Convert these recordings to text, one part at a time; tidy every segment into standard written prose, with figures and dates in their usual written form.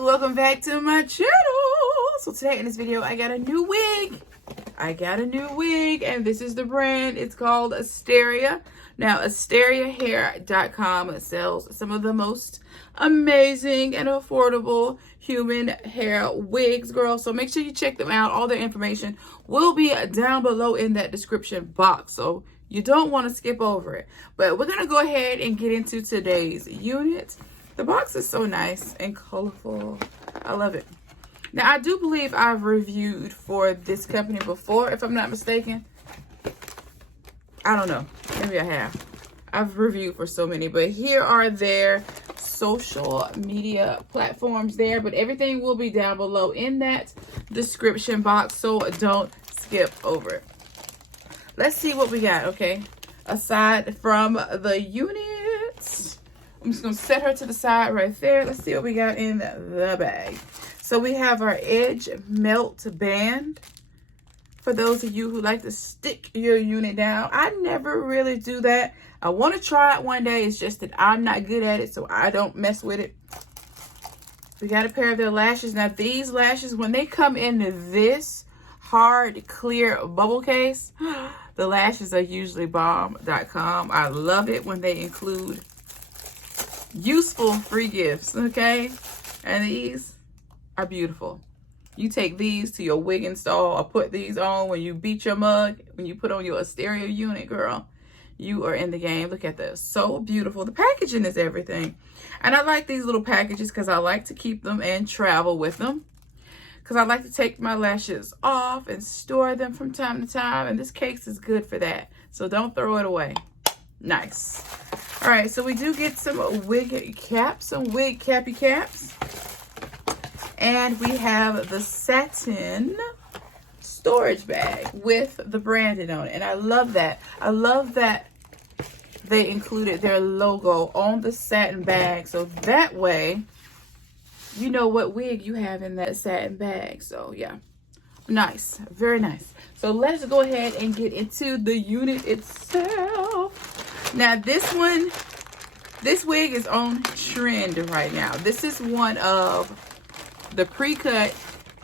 and welcome back to my channel. So today in this video I got a new wig. And this is the brand. It's called Asteria. Now asteriahair.com sells some of the most amazing and affordable human hair wigs, girl. So make sure you check them out. All their information will be down below in that description box, so you don't want to skip over it. But we're gonna go ahead and get into today's unit. The box is so nice and colorful. I love it. Now, I do believe I've reviewed for this company before, if I'm not mistaken. I don't know. Maybe I have. I've reviewed for so many, but here are their social media platforms there. But everything will be down below in that description box, so don't skip over it. Let's see what we got, okay? Aside from the units, I'm just going to set her to the side right there. Let's see what we got in the bag. So we have our Edge Melt Band. For those of you who like to stick your unit down, I never really do that. I want to try it one day. It's just that I'm not good at it, so I don't mess with it. We got a pair of their lashes. Now these lashes, when they come in this hard, clear bubble case, the lashes are usually bomb.com. I love it when they include useful free gifts, okay? And these are beautiful. You take these to your wig install or put these on when you beat your mug, when you put on your Asteria unit, girl. You are in the game. Look at this. So beautiful. The packaging is everything. And I like these little packages because I like to keep them and travel with them. Because I like to take my lashes off and store them from time to time. And this case is good for that. So don't throw it away. Nice. All right, so we do get some wig caps, some wig cappy caps. And we have the satin storage bag with the branding on it. And I love that. I love that they included their logo on the satin bag. So that way, you know what wig you have in that satin bag. So yeah, nice, very nice. So let's go ahead and get into the unit itself. Now this wig is on trend right now. This is one of the pre-cut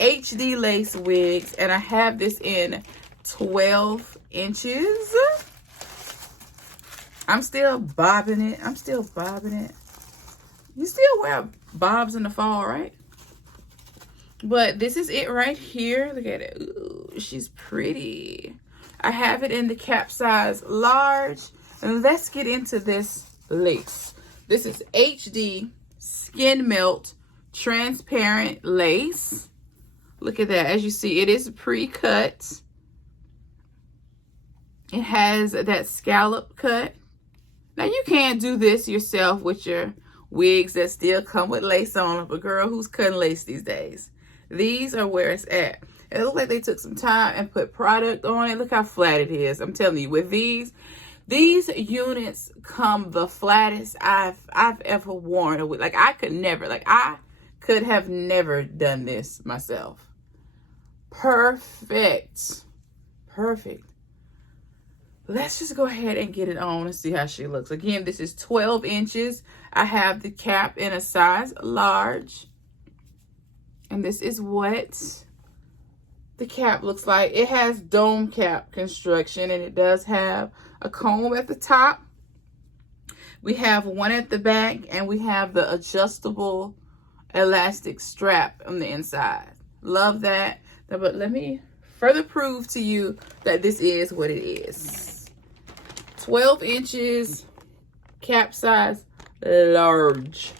HD lace wigs, and I have this in 12 inches. I'm still bobbing it. You still wear bobs in the fall, right? But this is it right here. Look at it. Ooh, she's pretty. I have it in the cap size large. And let's get into this lace. This is HD Skin Melt transparent lace. Look at that. As you see, it is pre-cut. It has that scallop cut. Now you can't do this yourself with your wigs that still come with lace on them, but girl, who's cutting lace these days? These are where it's at. It looks like they took some time and put product on it. Look how flat it is. I'm telling you, with these units come the flattest I've ever worn a wig. Like I could have never done this myself. Perfect. Let's just go ahead and get it on and see how she looks. Again, this is 12 inches. I have the cap in a size large. And this is what the cap looks like. It has dome cap construction, and it does have a comb at the top. We have one at the back, and we have the adjustable elastic strap on the inside. Love that. But let me further prove to you that this is what it is. 12 inches, cap size, large.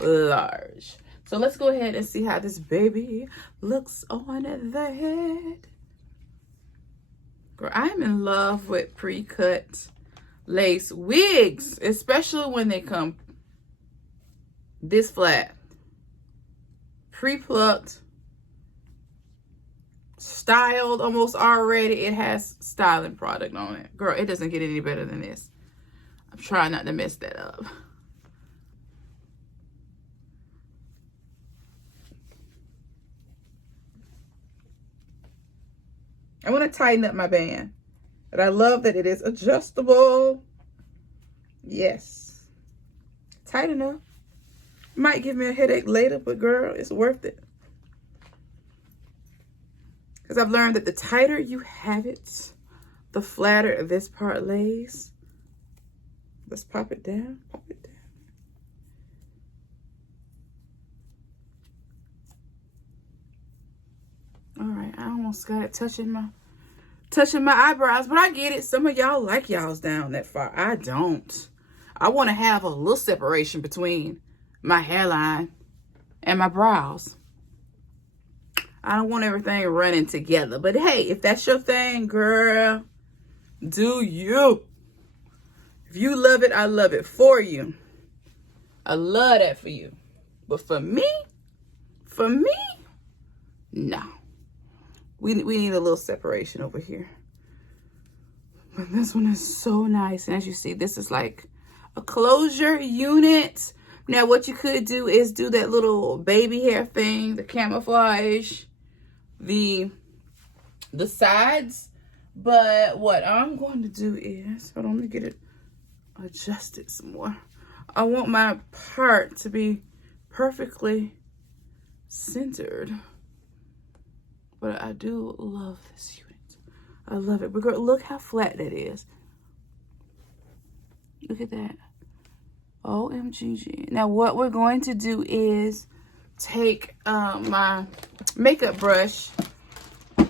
So let's go ahead and see how this baby looks on the head. Girl, I'm in love with pre-cut lace wigs, especially when they come this flat. Pre-plucked, styled almost already. It has styling product on it. Girl, it doesn't get any better than this. I'm trying not to mess that up. I want to tighten up my band, but I love that it is adjustable. Yes. Tight enough. Might give me a headache later, but girl, it's worth it. Because I've learned that the tighter you have it, the flatter this part lays. Let's pop it down. Pop it down. All right, I almost got it touching my eyebrows, but I get it. Some of y'all like y'all's down that far. I don't. I want to have a little separation between my hairline and my brows. I don't want everything running together. But hey, if that's your thing, girl, do you. If you love it, I love it for you. I love that for you. But for me, no. We need a little separation over here. But this one is so nice. And as you see, this is like a closure unit. Now, what you could do is do that little baby hair thing, the camouflage, the sides. But what I'm going to do is, hold on, let me get it adjusted some more. I want my part to be perfectly centered. But I do love this unit. I love it. But girl, look how flat that is. Look at that. OMGG. Now what we're going to do is take my makeup brush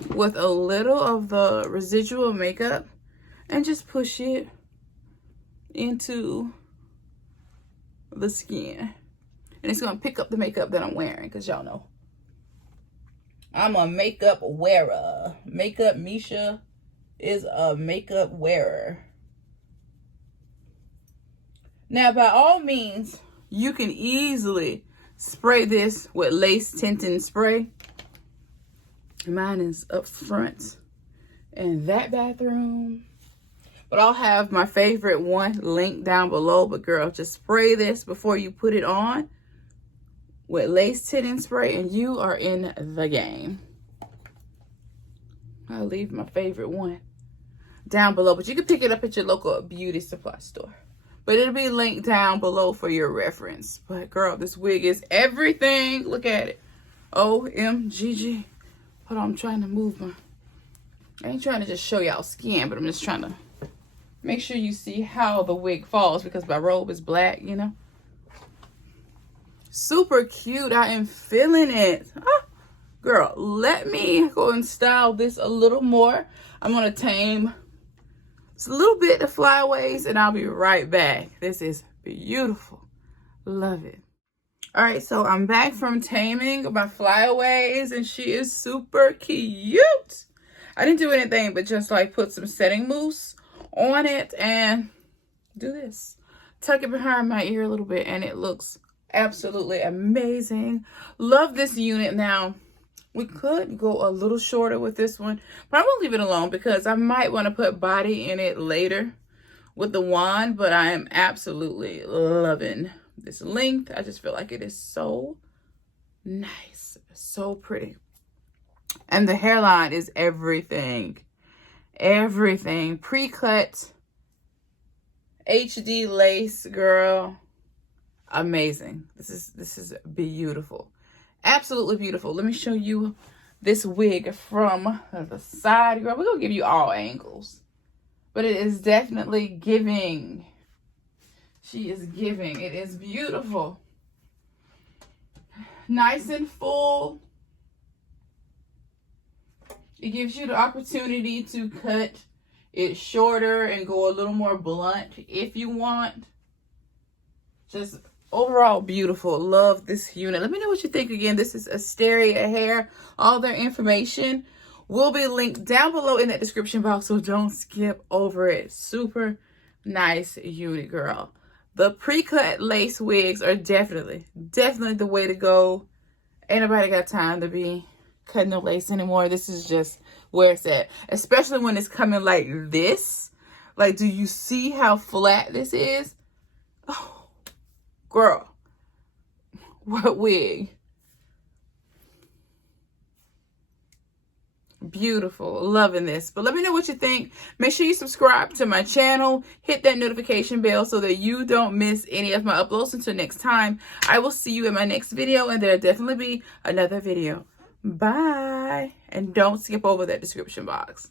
with a little of the residual makeup and just push it into the skin. And it's going to pick up the makeup that I'm wearing, because y'all know I'm a makeup wearer. MakeupMesha is a makeup wearer. Now, by all means, you can easily spray this with lace tinting spray. Mine is up front in that bathroom. But I'll have my favorite one linked down below. But girl, just spray this before you put it on with lace tinting spray and you are in the game. I'll leave my favorite one down below, but you can pick it up at your local beauty supply store. But it'll be linked down below for your reference. But girl, this wig is everything. Look at it. OMGG. Hold on, I'm trying to move I ain't trying to just show y'all skin, but I'm just trying to make sure you see how the wig falls, because my robe is black, you know. Super cute. I am feeling it. Ah, girl, let me go and style this a little more. I'm going to tame just a little bit the flyaways and I'll be right back. This is beautiful. Love it. All right, so I'm back from taming my flyaways and she is super cute. I didn't do anything but just like put some setting mousse on it and do this. Tuck it behind my ear a little bit and it looks absolutely amazing. Love this unit. Now we could go a little shorter with this one, but I'm gonna leave it alone because I might want to put body in it later with the wand. But I am absolutely loving this length. I just feel like it is so nice, so pretty, and the hairline is everything. Pre-cut HD lace, girl. Amazing. This is beautiful. Absolutely beautiful. Let me show you this wig from the side, girl. We're gonna give you all angles, but it is definitely giving. She is giving. It is beautiful. Nice and full. It gives you the opportunity to cut it shorter and go a little more blunt if you want. Just overall beautiful. Love this unit. Let me know what you think. Again, this is Asteria Hair. All their information will be linked down below in that description box, so don't skip over it. Super nice unit, girl. The pre-cut lace wigs are definitely the way to go. Ain't nobody got time to be cutting no lace anymore. This is just where it's at, especially when it's coming like this. Like, do you see how flat this is? Oh, girl, what wig? Beautiful. Loving this. But let me know what you think. Make sure you subscribe to my channel. Hit that notification bell so that you don't miss any of my uploads. Until next time, I will see you in my next video, and there'll definitely be another video. Bye. And don't skip over that description box.